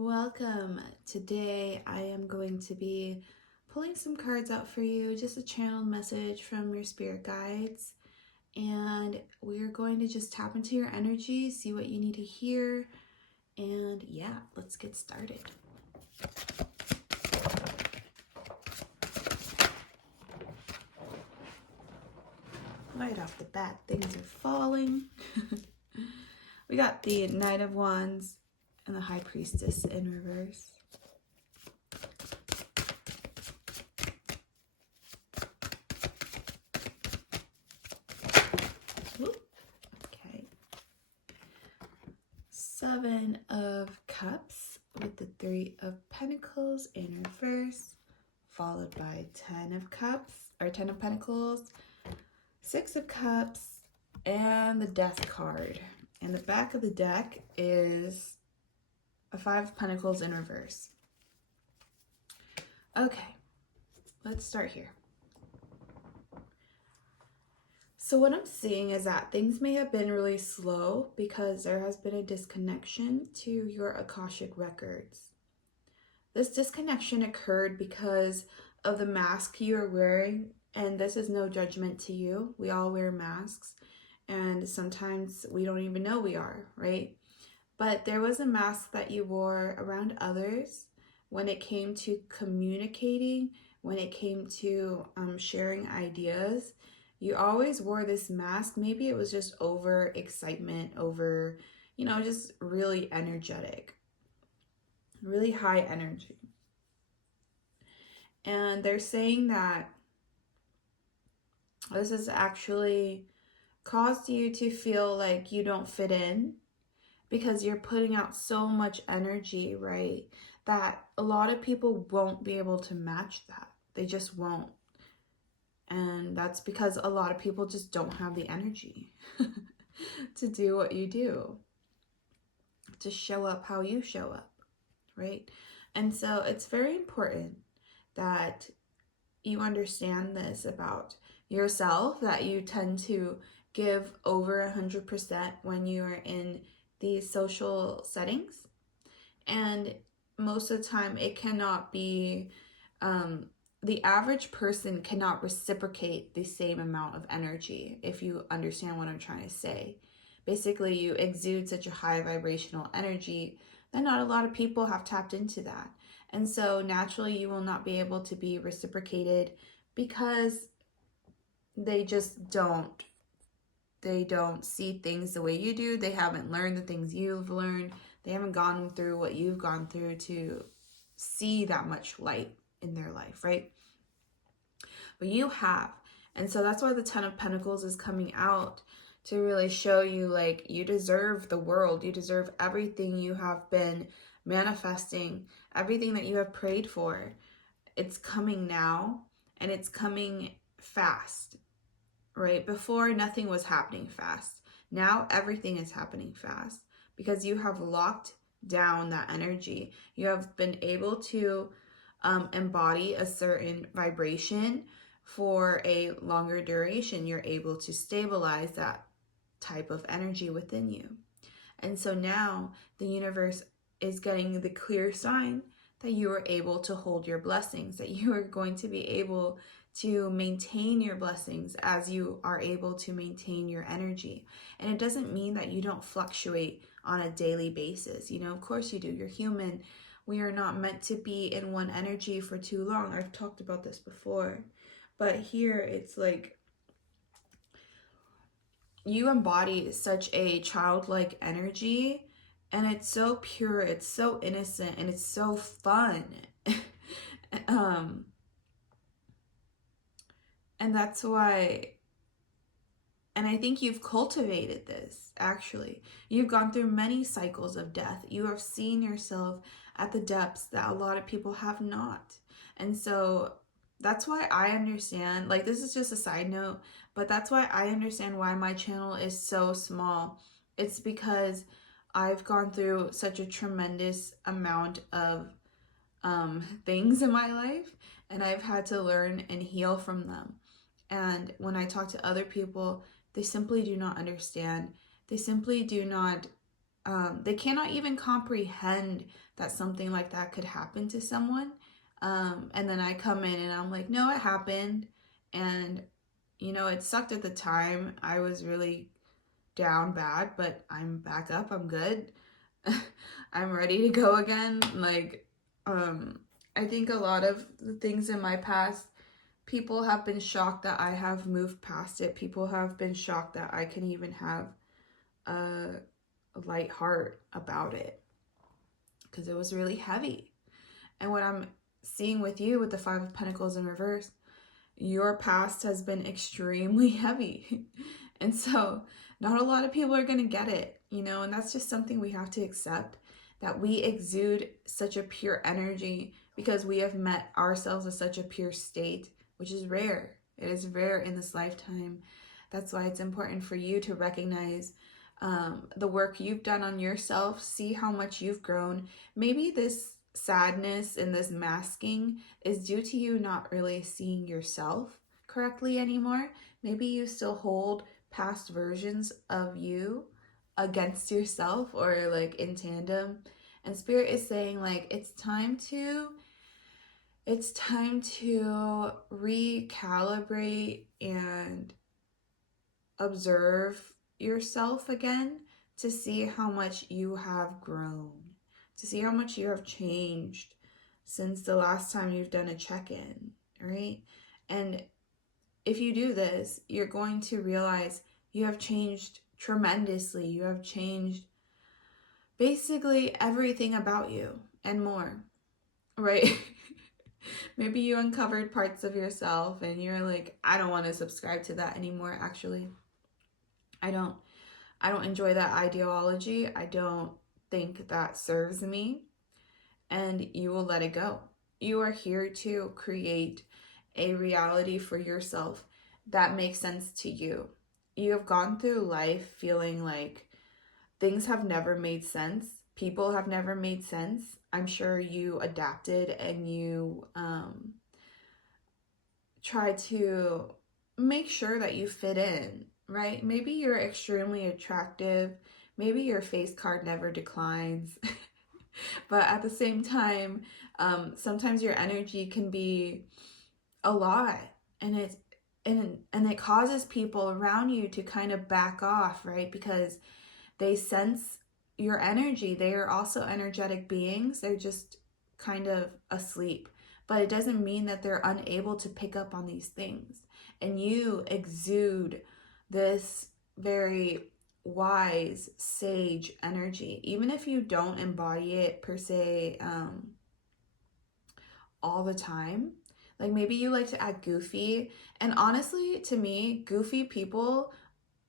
Welcome. Today I am going to be pulling some cards out for you, just a channeled message from your spirit guides. And we're going to just tap into your energy, see what you need to hear. And yeah, let's get started. Right off the bat, things are falling. We got the Knight of Wands and the High Priestess in reverse. Okay. Seven of Cups with the Three of Pentacles in reverse, followed by 10 of Cups, or 10 of Pentacles, 6 of Cups, and the Death card. And the back of the deck is a 5 of Pentacles in reverse. Okay, let's start here. So what I'm seeing is that things may have been really slow because there has been a disconnection to your Akashic records. This disconnection occurred because of the mask you are wearing, and this is no judgment to you. We all wear masks, and sometimes we don't even know we are, right? But there was a mask that you wore around others when it came to communicating, when it came to sharing ideas. You always wore this mask. Maybe it was just over excitement, over, just really energetic, really high energy. And they're saying that this has actually caused you to feel like you don't fit in because you're putting out so much energy, right? That a lot of people won't be able to match that. They just won't. And that's because a lot of people just don't have the energy to do what you do, to show up how you show up, right? And so it's very important that you understand this about yourself, that you tend to give over 100% when you're in these social settings. And most of the time it cannot be, the average person cannot reciprocate the same amount of energy, if you understand what I'm trying to say. Basically, you exude such a high vibrational energy that not a lot of people have tapped into that. And so naturally you will not be able to be reciprocated because they just don't. They don't see things the way you do. They haven't learned the things you've learned. They haven't gone through what you've gone through to see that much light in their life, right? But you have. And so that's why the 10 of Pentacles is coming out, to really show you, like, you deserve the world. You deserve everything you have been manifesting, everything that you have prayed for. It's coming now, and it's coming fast, right? Before, nothing was happening fast. Now everything is happening fast because you have locked down that energy. You have been able to embody a certain vibration for a longer duration. You're able to stabilize that type of energy within you. And so now the universe is getting the clear sign that you are able to hold your blessings, that you are going to be able to maintain your blessings as you are able to maintain your energy. And it doesn't mean that you don't fluctuate on a daily basis. Of course you do. You're human. We are not meant to be in one energy for too long. I've talked about this before. But here it's like you embody such a childlike energy, and it's so pure, it's so innocent, and it's so fun. And that's why, and I think you've cultivated this, actually. You've gone through many cycles of death. You have seen yourself at the depths that a lot of people have not. And so that's why I understand, like, this is just a side note, but that's why I understand why my channel is so small. It's because I've gone through such a tremendous amount of things in my life, and I've had to learn and heal from them. And when I talk to other people, they simply do not understand. They simply do not they cannot even comprehend that something like that could happen to someone. And then I come in and I'm like, no, it happened. And, you know, it sucked at the time. I was really down bad, but I'm back up. I'm good. I'm ready to go again. Like, I think a lot of the things in my past, people have been shocked that I have moved past it. People have been shocked that I can even have a light heart about it, because it was really heavy. And what I'm seeing with you with the Five of Pentacles in reverse, your past has been extremely heavy. And so not a lot of people are going to get it, you know, and that's just something we have to accept, that we exude such a pure energy because we have met ourselves in such a pure state, which is rare. It is rare in this lifetime. That's why it's important for you to recognize the work you've done on yourself, see how much you've grown. Maybe this sadness and this masking is due to you not really seeing yourself correctly anymore. Maybe you still hold past versions of you against yourself or like in tandem. And Spirit is saying like it's time to recalibrate and observe yourself again, to see how much you have grown, to see how much you have changed since the last time you've done a check-in, right? And if you do this, you're going to realize you have changed tremendously. You have changed basically everything about you and more, right? Maybe you uncovered parts of yourself and you're like, I don't want to subscribe to that anymore, actually. I don't enjoy that ideology. I don't think that serves me. And you will let it go. You are here to create a reality for yourself that makes sense to you. You have gone through life feeling like things have never made sense. People have never made sense. I'm sure you adapted and you try to make sure that you fit in, right? Maybe you're extremely attractive. Maybe your face card never declines. But at the same time, sometimes your energy can be a lot, and it causes people around you to kind of back off, right? Because they sense your energy. They are also energetic beings. They're just kind of asleep. But it doesn't mean that they're unable to pick up on these things. And you exude this very wise, sage energy. Even if you don't embody it per se all the time. Like maybe you like to act goofy. And honestly, to me, goofy people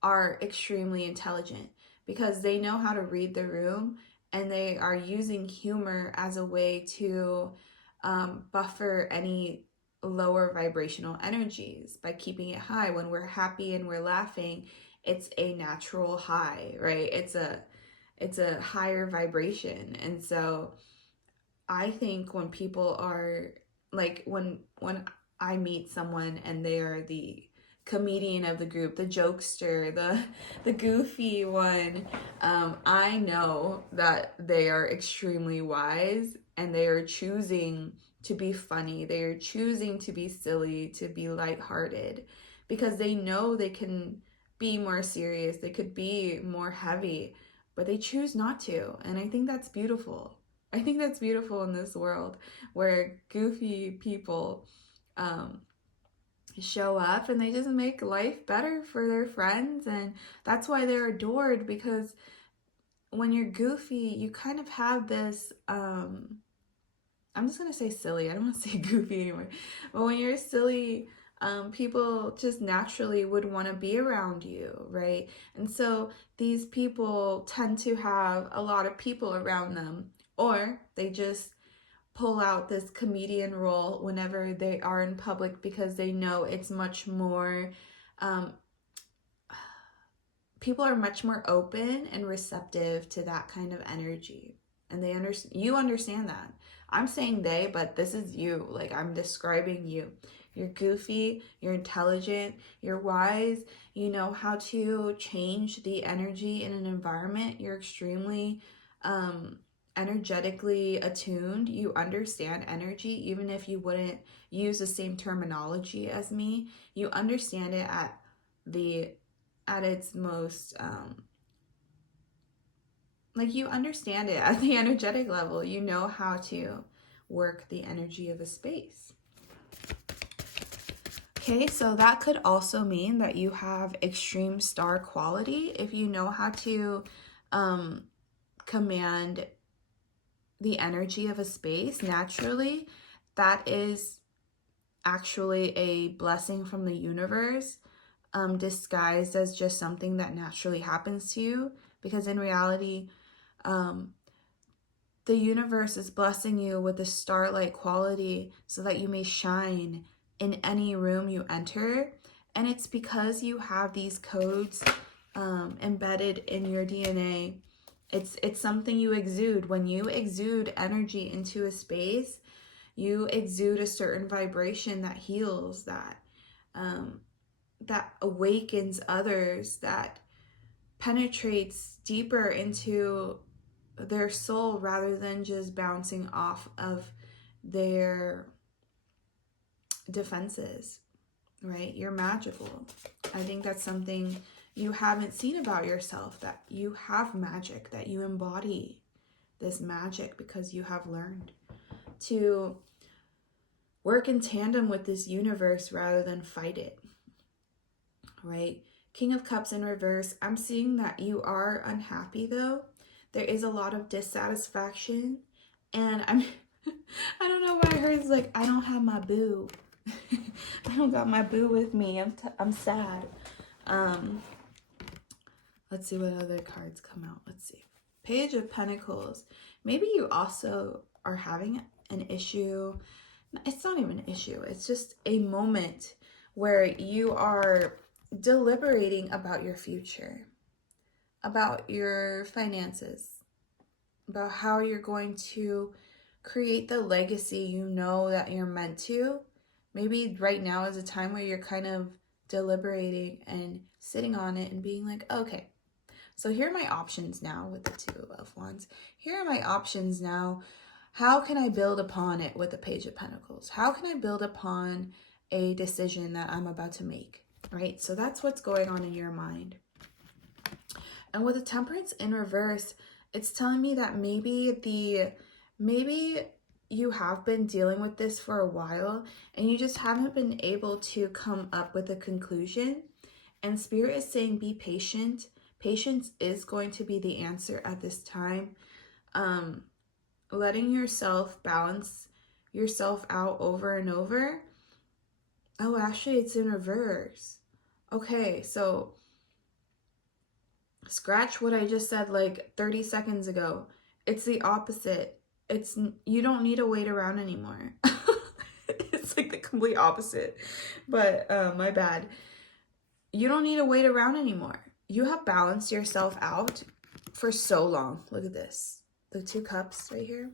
are extremely intelligent because they know how to read the room, and they are using humor as a way to buffer any lower vibrational energies by keeping it high. When we're happy and we're laughing, it's a natural high, right? It's a higher vibration. And so I think when people are like, when I meet someone and they are the comedian of the group, the jokester, the goofy one, I know that they are extremely wise, and they are choosing to be funny. They are choosing to be silly, to be lighthearted, because they know they can be more serious. They could be more heavy, but they choose not to. And I think that's beautiful. I think that's beautiful in this world where goofy people show up and they just make life better for their friends. And that's why they're adored, because when you're goofy, you kind of have this, I'm just going to say silly. I don't want to say goofy anymore. But when you're silly, people just naturally would want to be around you, right? And so these people tend to have a lot of people around them, or they just pull out this comedian role whenever they are in public because they know it's much more, people are much more open and receptive to that kind of energy. And you understand that. I'm saying they, but this is you. Like, I'm describing you. You're goofy, you're intelligent, you're wise, you know how to change the energy in an environment, you're extremely energetically attuned, you understand energy, even if you wouldn't use the same terminology as me, you understand it at its most like you understand it at the energetic level. You know how to work the energy of a space. Okay, so that could also mean that you have extreme star quality if you know how to command the energy of a space naturally. That is actually a blessing from the universe, disguised as just something that naturally happens to you, because in reality, the universe is blessing you with the starlight quality so that you may shine in any room you enter. And it's because you have these codes embedded in your DNA. It's something you exude. When you exude energy into a space, you exude a certain vibration that heals, that awakens others, that penetrates deeper into their soul rather than just bouncing off of their defenses, right? You're magical. I think that's something you haven't seen about yourself, that you have magic, that you embody this magic because you have learned to work in tandem with this universe rather than fight it, right? King of Cups in reverse. I'm seeing that you are unhappy though. There is a lot of dissatisfaction, and I don't know why I heard it's like, I don't have my boo. I don't got my boo with me. I'm sad. Let's see what other cards come out. Let's see. Page of Pentacles. Maybe you also are having an issue. It's not even an issue. It's just a moment where you are deliberating about your future, about your finances, about how you're going to create the legacy you know that you're meant to. Maybe right now is a time where you're kind of deliberating and sitting on it and being like, okay, so here are my options now with the Two of Wands. Here are my options now. How can I build upon it with the Page of Pentacles? How can I build upon a decision that I'm about to make, right? So that's what's going on in your mind. And with the Temperance in reverse, it's telling me that maybe you have been dealing with this for a while and you just haven't been able to come up with a conclusion. And Spirit is saying be patient. Patience is going to be the answer at this time. Letting yourself balance yourself out over and over. Oh, actually, it's in reverse. Okay, so scratch what I just said like 30 seconds ago. It's the opposite. You don't need to wait around anymore. It's like the complete opposite. But my bad. You don't need to wait around anymore. You have balanced yourself out for so long. Look at this. The Two Cups right here.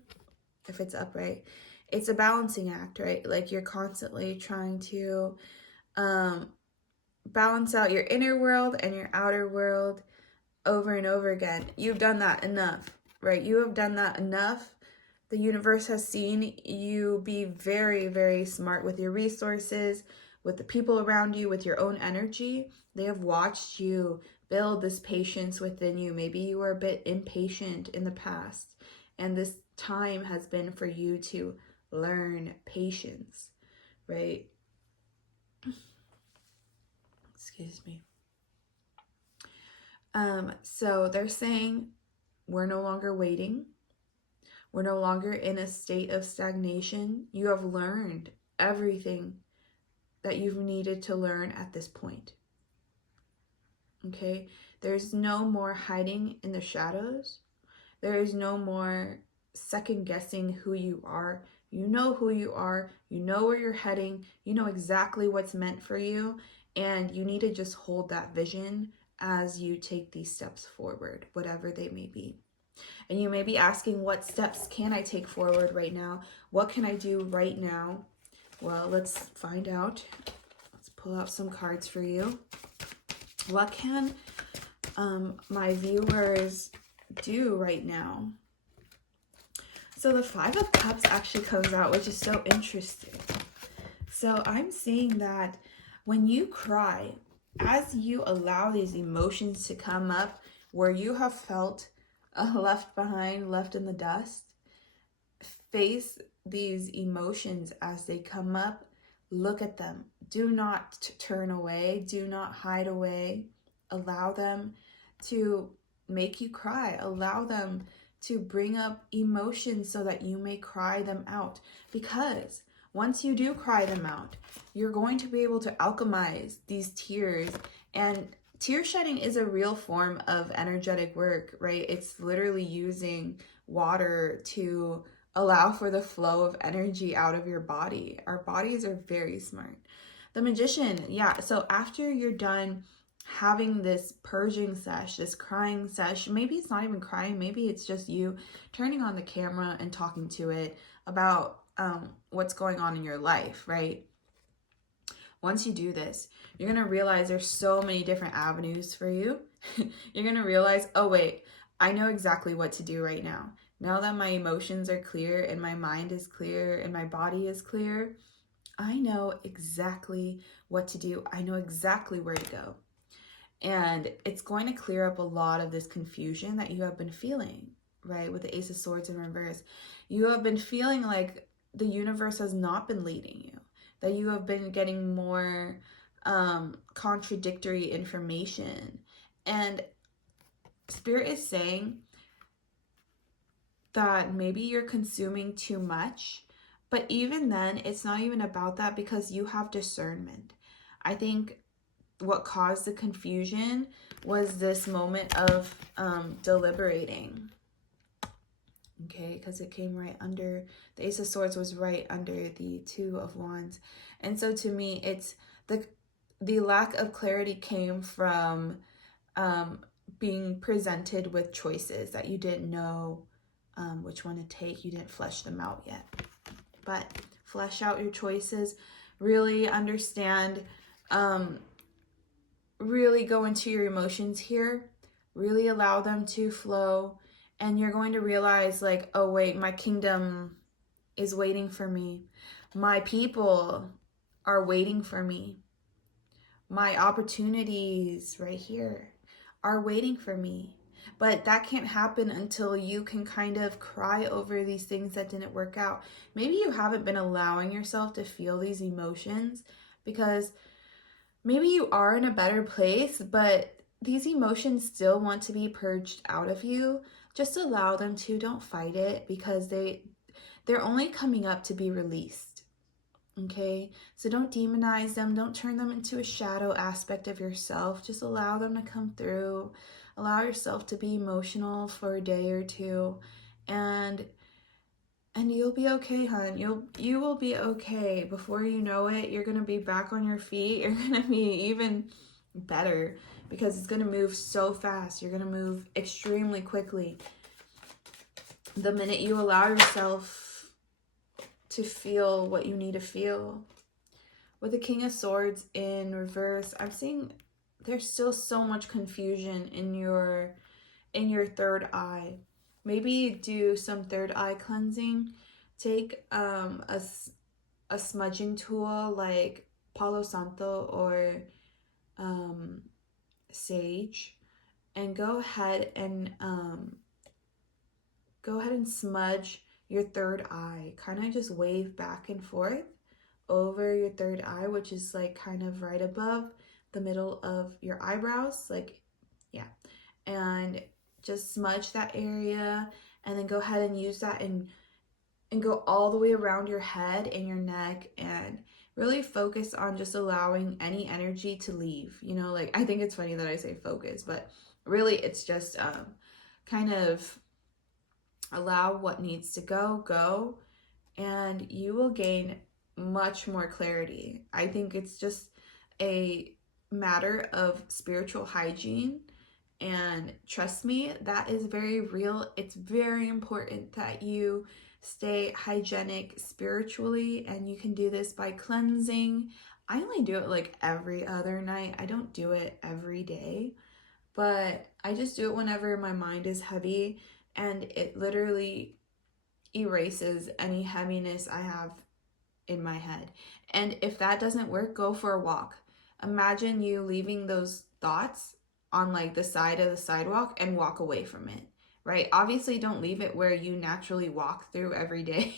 If it's upright. It's a balancing act, right? Like you're constantly trying to balance out your inner world and your outer world over and over again. You've done that enough, right? You have done that enough. The universe has seen you be very, very smart with your resources, with the people around you, with your own energy. They have watched you build this patience within you. Maybe you were a bit impatient in the past, and this time has been for you to learn patience, right? Excuse me. So they're saying we're no longer waiting. We're no longer in a state of stagnation. You have learned everything that you've needed to learn at this point. Okay? There's no more hiding in the shadows. There is no more second guessing who you are. You know who you are. You know where you're heading. You know exactly what's meant for you. And you need to just hold that vision as you take these steps forward, whatever they may be. And you may be asking, what steps can I take forward right now? What can I do right now Well, let's find out. Let's pull out some cards for you. What can my viewers do right now? So the Five of Cups actually comes out, which is so interesting. So I'm seeing that when you cry, as you allow these emotions to come up where you have felt left behind, left in the dust, face these emotions as they come up. Look at them. Do not turn away. Do not hide away. Allow them to make you cry. Allow them to bring up emotions so that you may cry them out. Because once you do cry them out, you're going to be able to alchemize these tears. And tear shedding is a real form of energetic work, right? It's literally using water to allow for the flow of energy out of your body. Our bodies are very smart. The Magician, yeah. So after you're done having this purging sesh, this crying sesh, maybe it's not even crying, maybe it's just you turning on the camera and talking to it about what's going on in your life, right? Once you do this, you're going to realize there's so many different avenues for you. You're going to realize, oh wait, I know exactly what to do right now. Now that my emotions are clear and my mind is clear and my body is clear, I know exactly what to do. I know exactly where to go. And it's going to clear up a lot of this confusion that you have been feeling, right? With the Ace of Swords in reverse. You have been feeling like the universe has not been leading you, that you have been getting more contradictory information. And Spirit is saying that maybe you're consuming too much, but even then, it's not even about that because you have discernment. I think what caused the confusion was this moment of deliberating. Okay, because it came right under, the Ace of Swords was right under the Two of Wands. And so to me, it's the lack of clarity came from being presented with choices that you didn't know which one to take. You didn't flesh them out yet. But flesh out your choices, really understand, really go into your emotions here, really allow them to flow, and you're going to realize like, oh wait, my kingdom is waiting for me. My people are waiting for me. My opportunities right here are waiting for me. But that can't happen until you can kind of cry over these things that didn't work out. Maybe you haven't been allowing yourself to feel these emotions because maybe you are in a better place, but these emotions still want to be purged out of you. Just allow them to. Don't fight it because they're only coming up to be released. Okay, so don't demonize them. Don't turn them into a shadow aspect of yourself. Just allow them to come through. Allow yourself to be emotional for a day or two, and you'll be okay, hon. You will be okay. Before you know it, you're gonna be back on your feet. You're gonna be even better because it's gonna move so fast. You're gonna move extremely quickly. The minute you allow yourself to feel what you need to feel. With the King of Swords in reverse, I'm seeing there's still so much confusion in your third eye. Maybe do some third eye cleansing. Take a smudging tool like Palo Santo or sage, and go ahead and smudge your third eye. Kind of just wave back and forth over your third eye, which is like kind of right above the middle of your eyebrows, like, yeah. And just smudge that area, and then go ahead and use that and go all the way around your head and your neck, and really focus on just allowing any energy to leave. You know, like, I think it's funny that I say focus, but really it's just kind of allow what needs to go, and you will gain much more clarity. I think it's just a matter of spiritual hygiene, and trust me, that is very real. It's very important that you stay hygienic spiritually, and you can do this by cleansing. I only do it like every other night. I don't do it every day, but I just do it whenever my mind is heavy, and it literally erases any heaviness I have in my head. And if that doesn't work, go for a walk. Imagine you leaving those thoughts on like the side of the sidewalk and walk away from it, right? Obviously, don't leave it where you naturally walk through every day.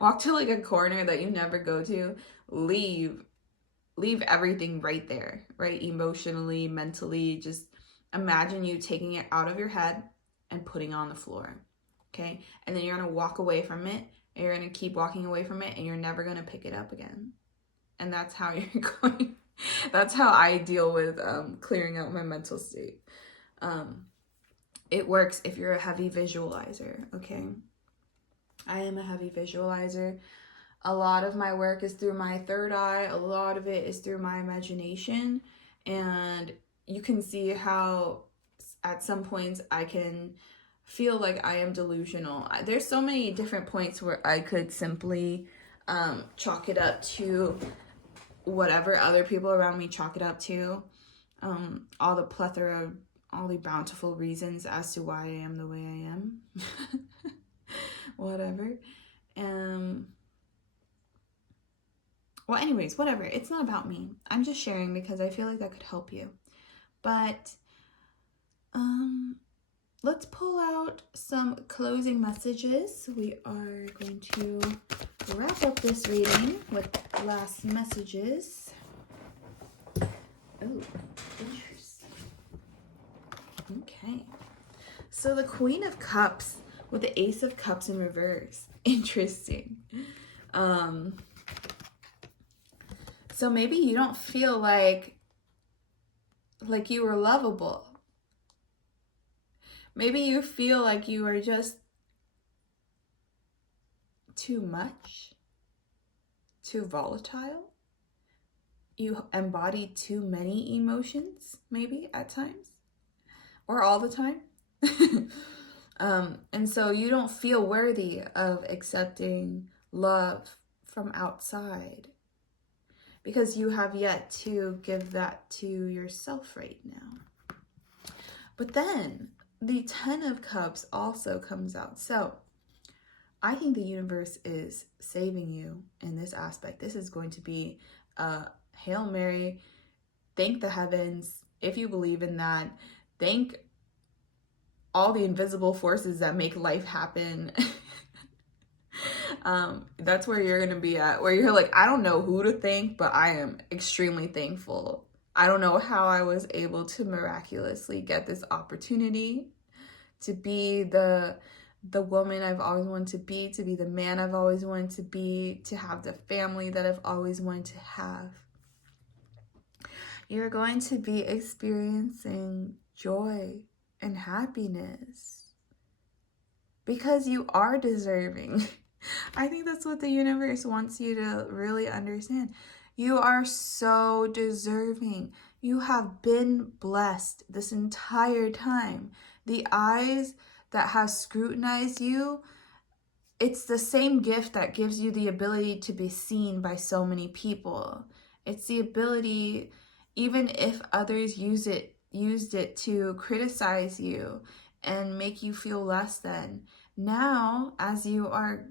Walk to like a corner that you never go to. Leave everything right there, right? Emotionally, mentally, just imagine you taking it out of your head and putting it on the floor. Okay? And then you're going to walk away from it, and you're going to keep walking away from it, and you're never going to pick it up again. And that's how you're going. That's how I deal with clearing out my mental state. It works if you're a heavy visualizer, okay? I am a heavy visualizer. A lot of my work is through my third eye. A lot of it is through my imagination. And you can see how at some points I can feel like I am delusional. There's so many different points where I could simply chalk it up to whatever other people around me chalk it up to. All the plethora, all the bountiful reasons as to why I am the way I am. Whatever. Well, anyways, whatever. It's not about me. I'm just sharing because I feel like that could help you. But let's pull out some closing messages. We are going to wrap up this reading with last messages. Oh, interesting. Okay. So the Queen of Cups with the Ace of Cups in reverse. Interesting. So maybe you don't feel like you were lovable. Maybe you feel like you are just too much, too volatile. You embody too many emotions, maybe at times, or all the time. And so you don't feel worthy of accepting love from outside because you have yet to give that to yourself right now. But then the Ten of Cups also comes out. So I think the universe is saving you in this aspect. This is going to be a Hail Mary. Thank the heavens, if you believe in that. Thank all the invisible forces that make life happen. That's where you're going to be at, where you're like, I don't know who to thank, but I am extremely thankful. I don't know how I was able to miraculously get this opportunity to be the woman I've always wanted to be the man I've always wanted to be, to have the family that I've always wanted to have. You're going to be experiencing joy and happiness because you are deserving. I think that's what the universe wants you to really understand. You are so deserving. You have been blessed this entire time. The eyes that have scrutinized you, it's the same gift that gives you the ability to be seen by so many people. It's the ability, even if others used it to criticize you and make you feel less than. Now, as you are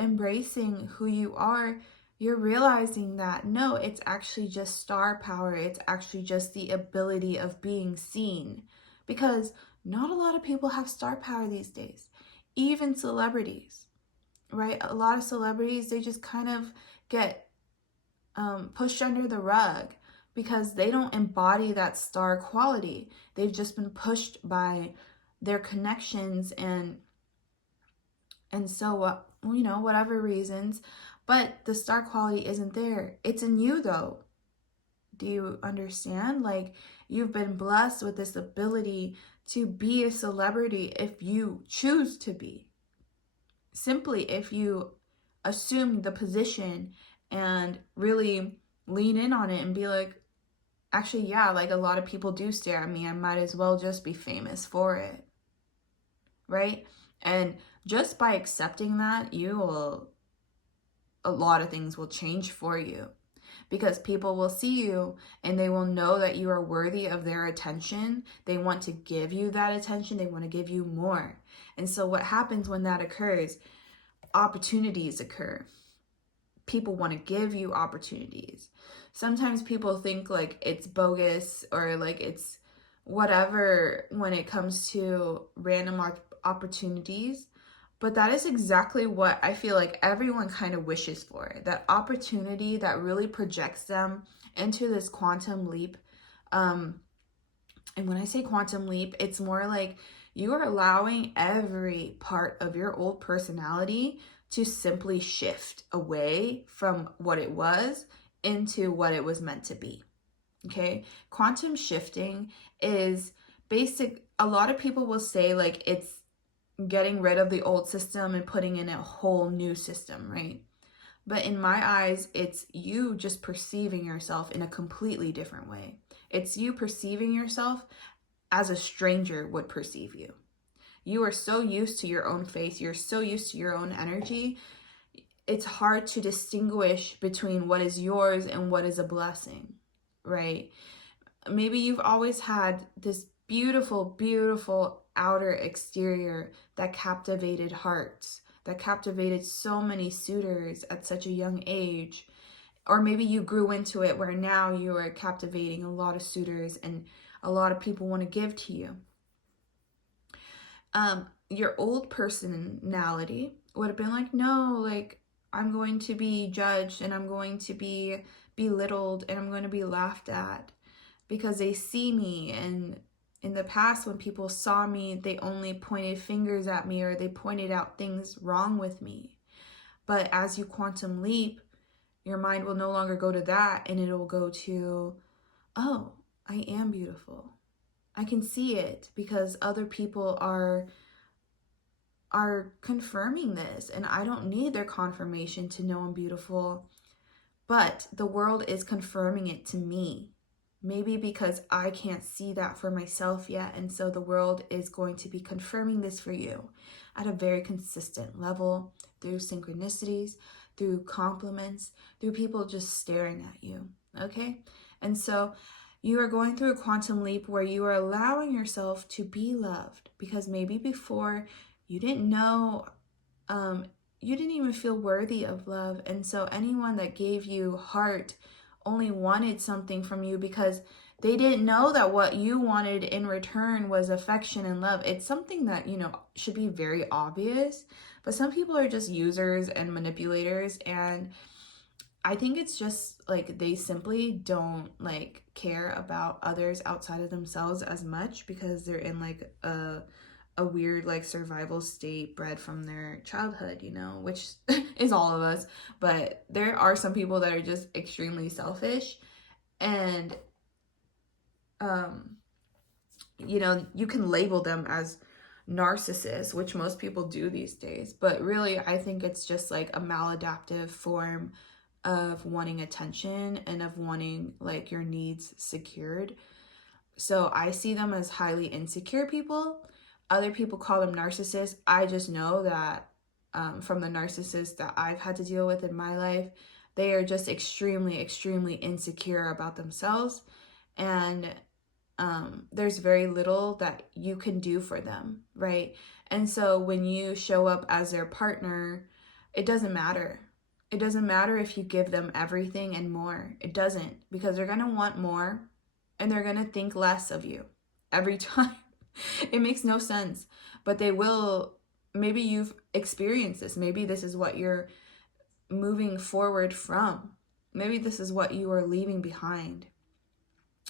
embracing who you are, you're realizing that no, it's actually just star power. It's actually just the ability of being seen, because not a lot of people have star power these days, even celebrities, right? A lot of celebrities, they just kind of get pushed under the rug because they don't embody that star quality. They've just been pushed by their connections and so, whatever reasons. But the star quality isn't there. It's in you, though. Do you understand? Like, you've been blessed with this ability to be a celebrity if you choose to be. Simply if you assume the position and really lean in on it and be like, actually, yeah, like a lot of people do stare at me. I might as well just be famous for it. Right? And just by accepting that, a lot of things will change for you, because people will see you and they will know that you are worthy of their attention. They want to give you that attention. They want to give you more. And so what happens when that occurs? Opportunities occur. People want to give you opportunities. Sometimes people think like it's bogus or like it's whatever when it comes to random opportunities. But that is exactly what I feel like everyone kind of wishes for. That opportunity that really projects them into this quantum leap. And when I say quantum leap, it's more like you are allowing every part of your old personality to simply shift away from what it was into what it was meant to be. Okay? Quantum shifting is basic. A lot of people will say like it's getting rid of the old system and putting in a whole new system, right? But in my eyes, it's you just perceiving yourself in a completely different way. It's you perceiving yourself as a stranger would perceive you. You are so used to your own face, you're so used to your own energy. It's hard to distinguish between what is yours and what is a blessing, right? Maybe you've always had this beautiful, beautiful outer exterior that captivated hearts, that captivated so many suitors at such a young age. Or maybe you grew into it where now you are captivating a lot of suitors and a lot of people want to give to you. Your old personality would have been like, no, like I'm going to be judged and I'm going to be belittled and I'm going to be laughed at because they see me. And in the past, when people saw me, they only pointed fingers at me or they pointed out things wrong with me. But as you quantum leap, your mind will no longer go to that and it'll go to, oh, I am beautiful. I can see it because other people are confirming this and I don't need their confirmation to know I'm beautiful. But the world is confirming it to me. Maybe because I can't see that for myself yet. And so the world is going to be confirming this for you at a very consistent level through synchronicities, through compliments, through people just staring at you. Okay? And so you are going through a quantum leap where you are allowing yourself to be loved because maybe before you didn't know, you didn't even feel worthy of love. And so anyone that gave you heart only wanted something from you because they didn't know that what you wanted in return was affection and love. It's something that, should be very obvious, but some people are just users and manipulators. And I think it's just like they simply don't like care about others outside of themselves as much because they're in like a weird like survival state bred from their childhood, which is all of us. But there are some people that are just extremely selfish and you can label them as narcissists, which most people do these days. But really, I think it's just like a maladaptive form of wanting attention and of wanting like your needs secured. So I see them as highly insecure people. Other people call them narcissists. I just know that from the narcissists that I've had to deal with in my life, they are just extremely, extremely insecure about themselves. And there's very little that you can do for them, right? And so when you show up as their partner, it doesn't matter. It doesn't matter if you give them everything and more. It doesn't, because they're going to want more and they're going to think less of you every time. It makes no sense, but they will. Maybe you've experienced this. Maybe this is what you're moving forward from. Maybe this is what you are leaving behind.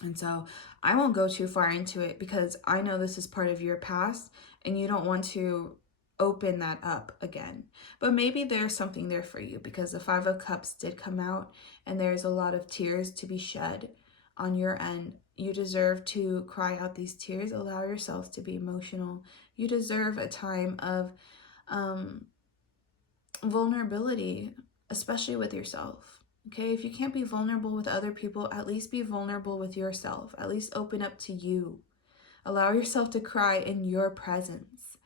And so I won't go too far into it because I know this is part of your past and you don't want to open that up again. But maybe there's something there for you because the 5 of Cups did come out and there's a lot of tears to be shed on your end. You deserve to cry out these tears. Allow yourself to be emotional. You deserve a time of vulnerability, especially with yourself. Okay, if you can't be vulnerable with other people, at least be vulnerable with yourself. At least open up to you. Allow yourself to cry in your presence.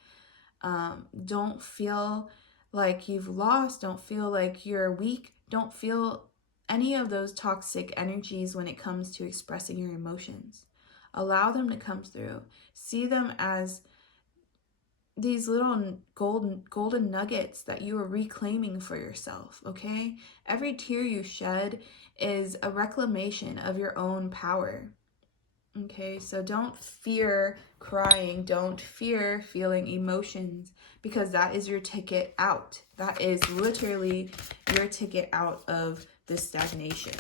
Don't feel like you've lost. Don't feel like you're weak. Don't feel any of those toxic energies when it comes to expressing your emotions. Allow them to come through. See them as these little golden nuggets that you are reclaiming for yourself, okay? Every tear you shed is a reclamation of your own power. Okay, so don't fear crying. Don't fear feeling emotions, because that is your ticket out. That is literally your ticket out of this stagnation.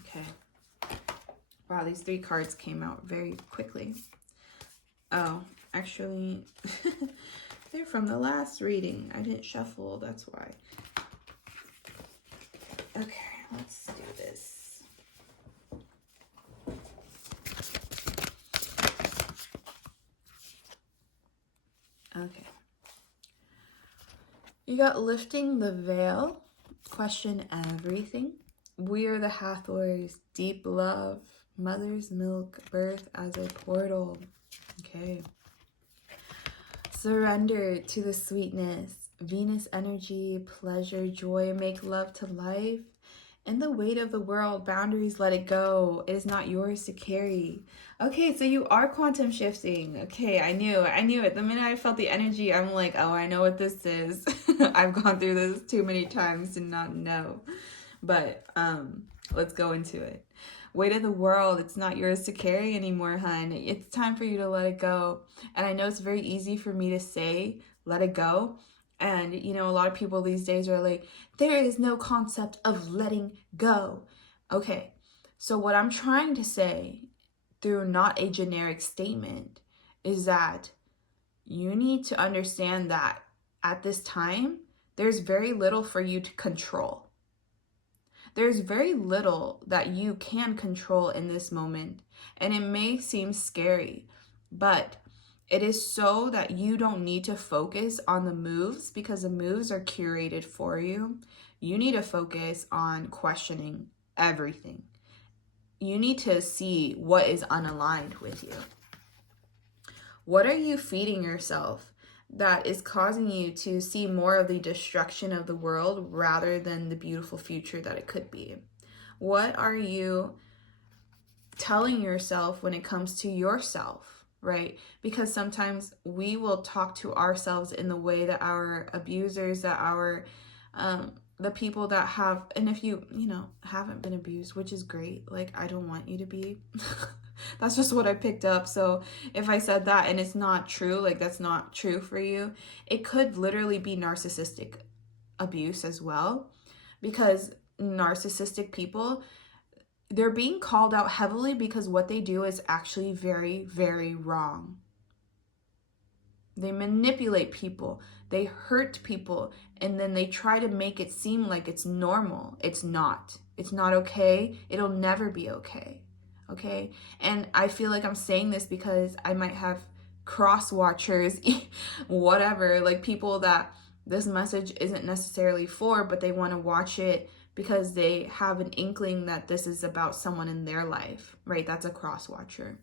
Okay. Wow, these 3 cards came out very quickly. Oh, actually, they're from the last reading. I didn't shuffle, that's why. Okay, let's do this. Okay. You got lifting the veil, question everything. We are the Hathors, deep love, mother's milk, birth as a portal. Okay. Surrender to the sweetness, Venus energy, pleasure, joy, make love to life. In the weight of the world, boundaries, let it go. It is not yours to carry. Okay, so you are quantum shifting. Okay, I knew it. The minute I felt the energy, I'm like, oh, I know what this is. I've gone through this too many times to not know. But let's go into it. Weight of the world, it's not yours to carry anymore, hun. It's time for you to let it go. And I know it's very easy for me to say, let it go. And, you know, a lot of people these days are like, there is no concept of letting go. Okay, so what I'm trying to say through not a generic statement is that you need to understand that at this time, there's very little for you to control. There's very little that you can control in this moment, and it may seem scary, but it is so that you don't need to focus on the moves, because the moves are curated for you. You need to focus on questioning everything. You need to see what is unaligned with you. What are you feeding yourself that is causing you to see more of the destruction of the world rather than the beautiful future that it could be? What are you telling yourself when it comes to yourself, right? Because sometimes we will talk to ourselves in the way that our abusers, that our the people that have, and if you haven't been abused, which is great, like I don't want you to be. That's just what I picked up. So if I said that and it's not true, like that's not true for you, it could literally be narcissistic abuse as well, because narcissistic people, they're being called out heavily because what they do is actually very, very wrong. They manipulate people, they hurt people, and then they try to make it seem like it's normal. It's not. It's not okay. It'll never be okay. Okay? And I feel like I'm saying this because I might have cross watchers, whatever, like people that this message isn't necessarily for, but they want to watch it because they have an inkling that this is about someone in their life, right? That's a cross watcher.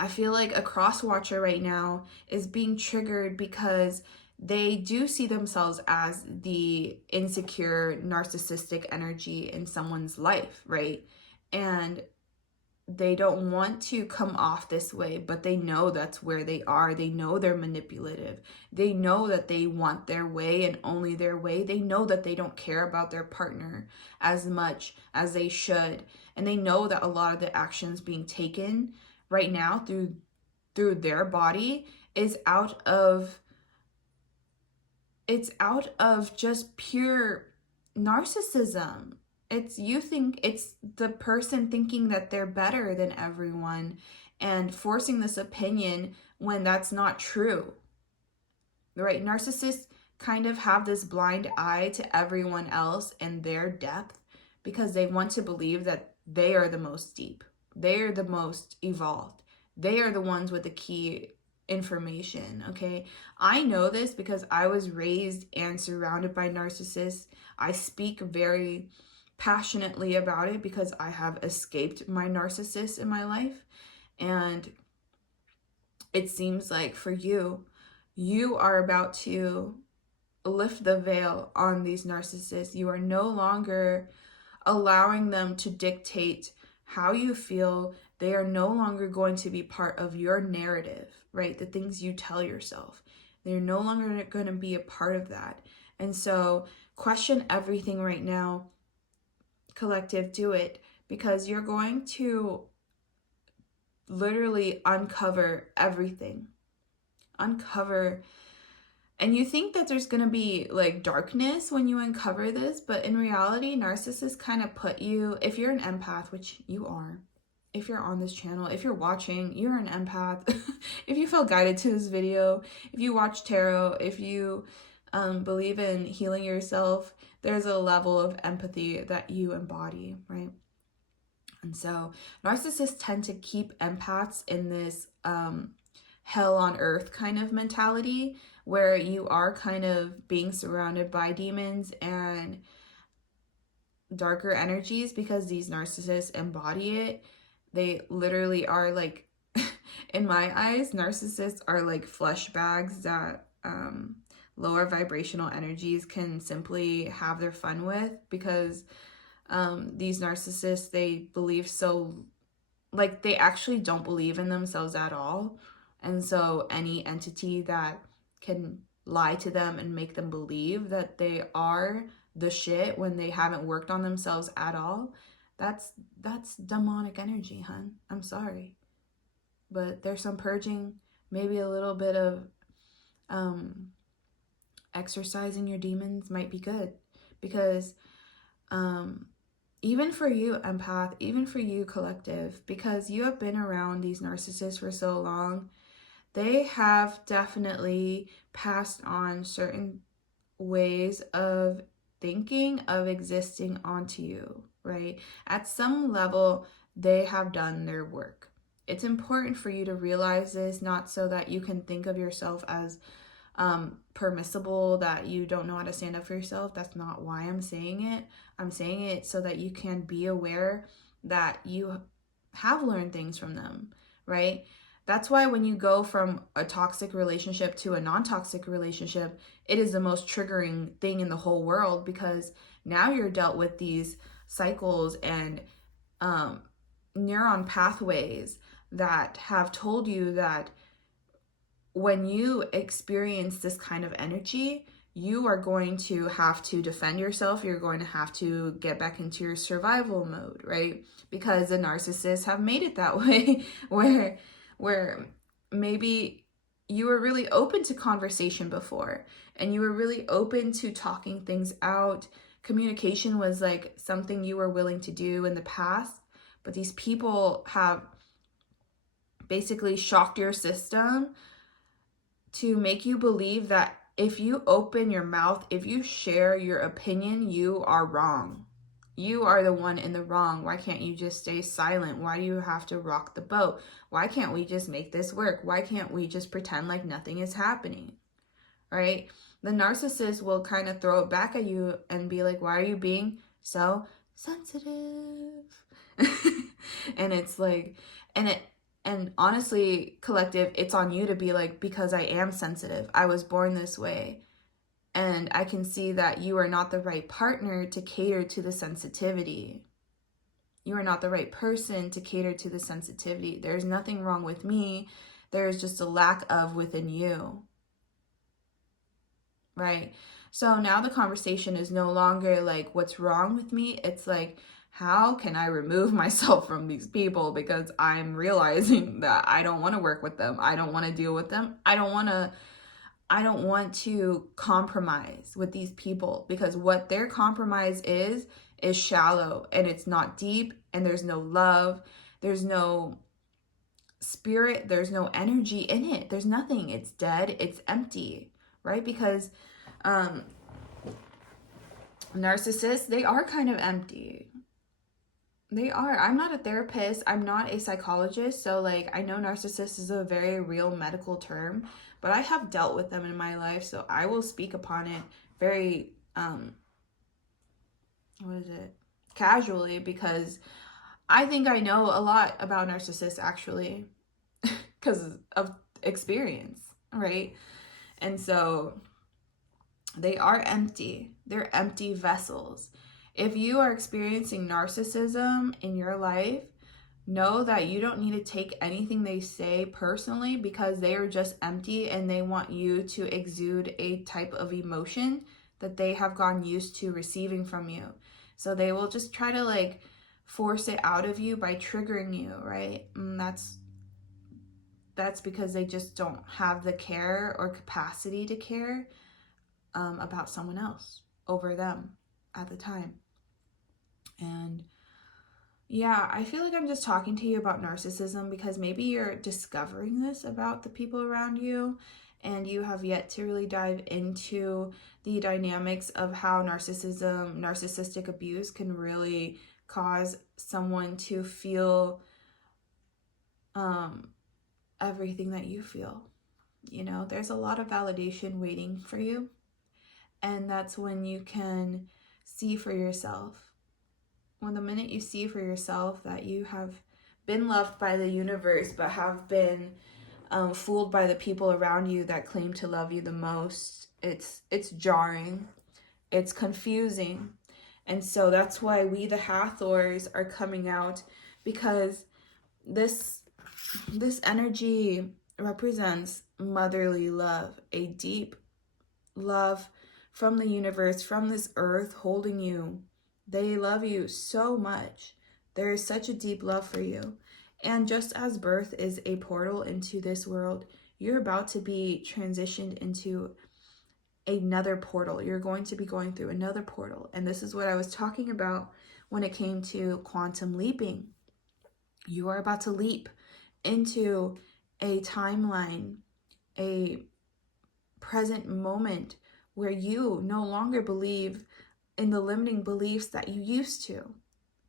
I feel like a cross watcher right now is being triggered because they do see themselves as the insecure, narcissistic energy in someone's life, right? And they don't want to come off this way, but they know that's where they are. They know they're manipulative. They know that they want their way and only their way. They know that they don't care about their partner as much as they should. And they know that a lot of the actions being taken right now through their body is out of just pure narcissism. You think it's the person thinking that they're better than everyone and forcing this opinion when that's not true, right? Narcissists kind of have this blind eye to everyone else and their depth because they want to believe that they are the most deep. They are the most evolved. They are the ones with the key information, okay? I know this because I was raised and surrounded by narcissists. I speak very passionately about it because I have escaped my narcissist in my life. And it seems like for you, you are about to lift the veil on these narcissists. You are no longer allowing them to dictate how you feel. They are no longer going to be part of your narrative, right? The things you tell yourself. They're no longer going to be a part of that. And so question everything right now, collective. Do it, because you're going to literally uncover everything. Uncover. And you think that there's going to be like darkness when you uncover this, but in reality, narcissists kind of put you, if you're an empath, which you are, if you're on this channel, if you're watching, you're an empath. If you feel guided to this video, if you watch tarot, if you believe in healing yourself, there's a level of empathy that you embody, right? And so narcissists tend to keep empaths in this hell on earth kind of mentality, where you are kind of being surrounded by demons and darker energies, because these narcissists embody it. They literally are like, in my eyes, narcissists are like flesh bags that lower vibrational energies can simply have their fun with, because these narcissists, they believe so, like, they actually don't believe in themselves at all. And so any entity that can lie to them and make them believe that they are the shit when they haven't worked on themselves at all, that's demonic energy, hun. I'm sorry. But there's some purging, maybe a little bit of exercising your demons might be good, because even for you, empath, even for you, collective, because you have been around these narcissists for so long, they have definitely passed on certain ways of thinking, of existing onto you, right? At some level, they have done their work. It's important for you to realize this, not so that you can think of yourself as permissible, that you don't know how to stand up for yourself. That's not why I'm saying it. I'm saying it so that you can be aware that you have learned things from them, right? That's why when you go from a toxic relationship to a non-toxic relationship, it is the most triggering thing in the whole world, because now you're dealt with these cycles and neuron pathways that have told you that when you experience this kind of energy, you are going to have to defend yourself. You're going to have to get back into your survival mode, right? Because the narcissists have made it that way, where maybe you were really open to conversation before, and you were really open to talking things out. Communication was like something you were willing to do in the past, but these people have basically shocked your system to make you believe that if you open your mouth, if you share your opinion, you are wrong. You are the one in the wrong. Why can't you just stay silent? Why do you have to rock the boat? Why can't we just make this work? Why can't we just pretend like nothing is happening? Right? The narcissist will kind of throw it back at you and be like, why are you being so sensitive? And it's like, and honestly, collective, it's on you to be like, because I am sensitive. I was born this way. And I can see that you are not the right partner to cater to the sensitivity. You are not the right person to cater to the sensitivity. There's nothing wrong with me. There's just a lack of within you. Right? So now the conversation is no longer like, what's wrong with me? It's like, how can I remove myself from these people, because I'm realizing that I don't want to work with them. I don't want to deal with them. I don't want to compromise with these people, because what their compromise is shallow, and it's not deep, and there's no love. There's no spirit. There's no energy in it. There's nothing. It's dead. It's empty, right? Because narcissists, they are kind of empty. They are. I'm not a therapist. I'm not a psychologist. So like, I know narcissist is a very real medical term, but I have dealt with them in my life. So I will speak upon it very, casually, because I think I know a lot about narcissists, actually, because of experience, right? And so they are empty. They're empty vessels. If you are experiencing narcissism in your life, know that you don't need to take anything they say personally, because they are just empty and they want you to exude a type of emotion that they have gotten used to receiving from you. So they will just try to like force it out of you by triggering you, right? And that's because they just don't have the care or capacity to care about someone else over them at the time. And yeah, I feel like I'm just talking to you about narcissism because maybe you're discovering this about the people around you and you have yet to really dive into the dynamics of how narcissistic abuse can really cause someone to feel everything that you feel. You know, there's a lot of validation waiting for you, and that's when you can see for yourself. When the minute you see for yourself that you have been loved by the universe but have been fooled by the people around you that claim to love you the most, it's jarring, it's confusing. And so that's why we, the Hathors, are coming out, because this energy represents motherly love, a deep love from the universe, from this earth holding you. They love you so much. There is such a deep love for you. And just as birth is a portal into this world, you're about to be transitioned into another portal. You're going to be going through another portal. And this is what I was talking about when it came to quantum leaping. You are about to leap into a timeline, a present moment where you no longer believe in the limiting beliefs that you used to.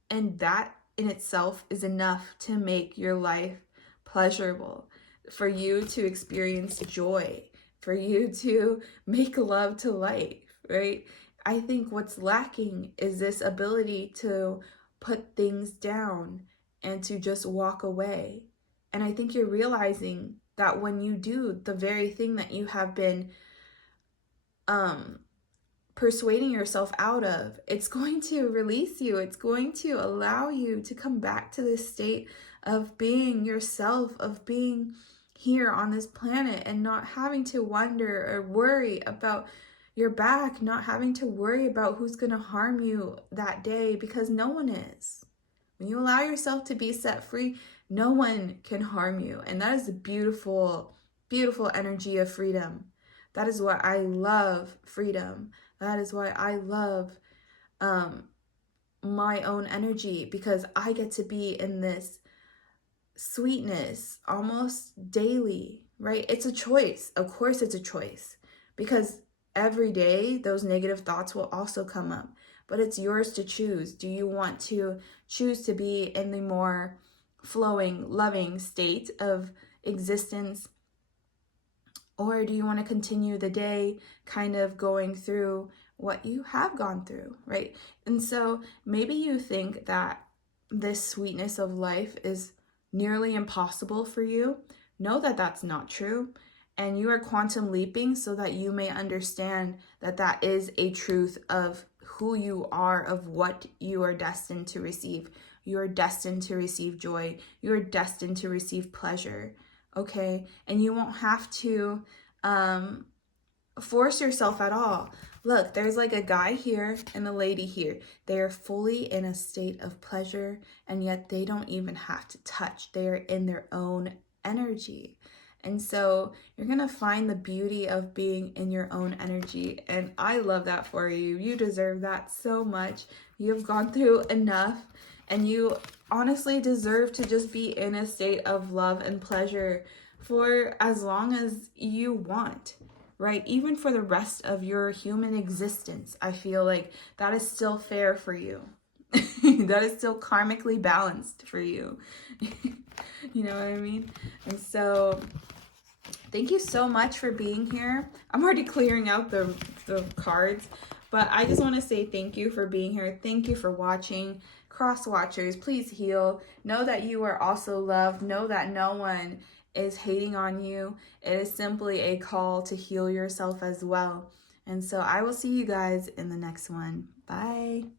And that in itself is enough to make your life pleasurable, for you to experience joy, for you to make love to life, right? I think what's lacking is this ability to put things down and to just walk away. And I think you're realizing that when you do the very thing that you have been persuading yourself out of, it's going to release you. It's going to allow you to come back to this state of being yourself, of being here on this planet and not having to wonder or worry about your back, not having to worry about who's going to harm you that day, because no one is. When you allow yourself to be set free, no one can harm you. And that is a beautiful, beautiful energy of freedom. That is why I love freedom. That is why I love my own energy, because I get to be in this sweetness almost daily, right? It's a choice. Of course it's a choice, because every day those negative thoughts will also come up, but it's yours to choose. Do you want to choose to be in the more flowing, loving state of existence? Or do you want to continue the day kind of going through what you have gone through, right? And so maybe you think that this sweetness of life is nearly impossible for you. Know that that's not true. And you are quantum leaping so that you may understand that that is a truth of who you are, of what you are destined to receive. You are destined to receive joy. You are destined to receive pleasure. Okay, and you won't have to force yourself at all. Look, there's like a guy here and a lady here. They are fully in a state of pleasure, and yet they don't even have to touch. They are in their own energy. And so you're going to find the beauty of being in your own energy. And I love that for you. You deserve that so much. You have gone through enough, and you honestly deserve to just be in a state of love and pleasure for as long as you want, right? Even for the rest of your human existence. I feel like that is still fair for you. That is still karmically balanced for you. You know what I mean? And so thank you so much for being here. I'm already clearing out the cards, but I just want to say thank you for being here. Thank you for watching. Cross watchers, please heal. Know that you are also loved. Know that no one is hating on you. It is simply a call to heal yourself as well. And so I will see you guys in the next one. Bye.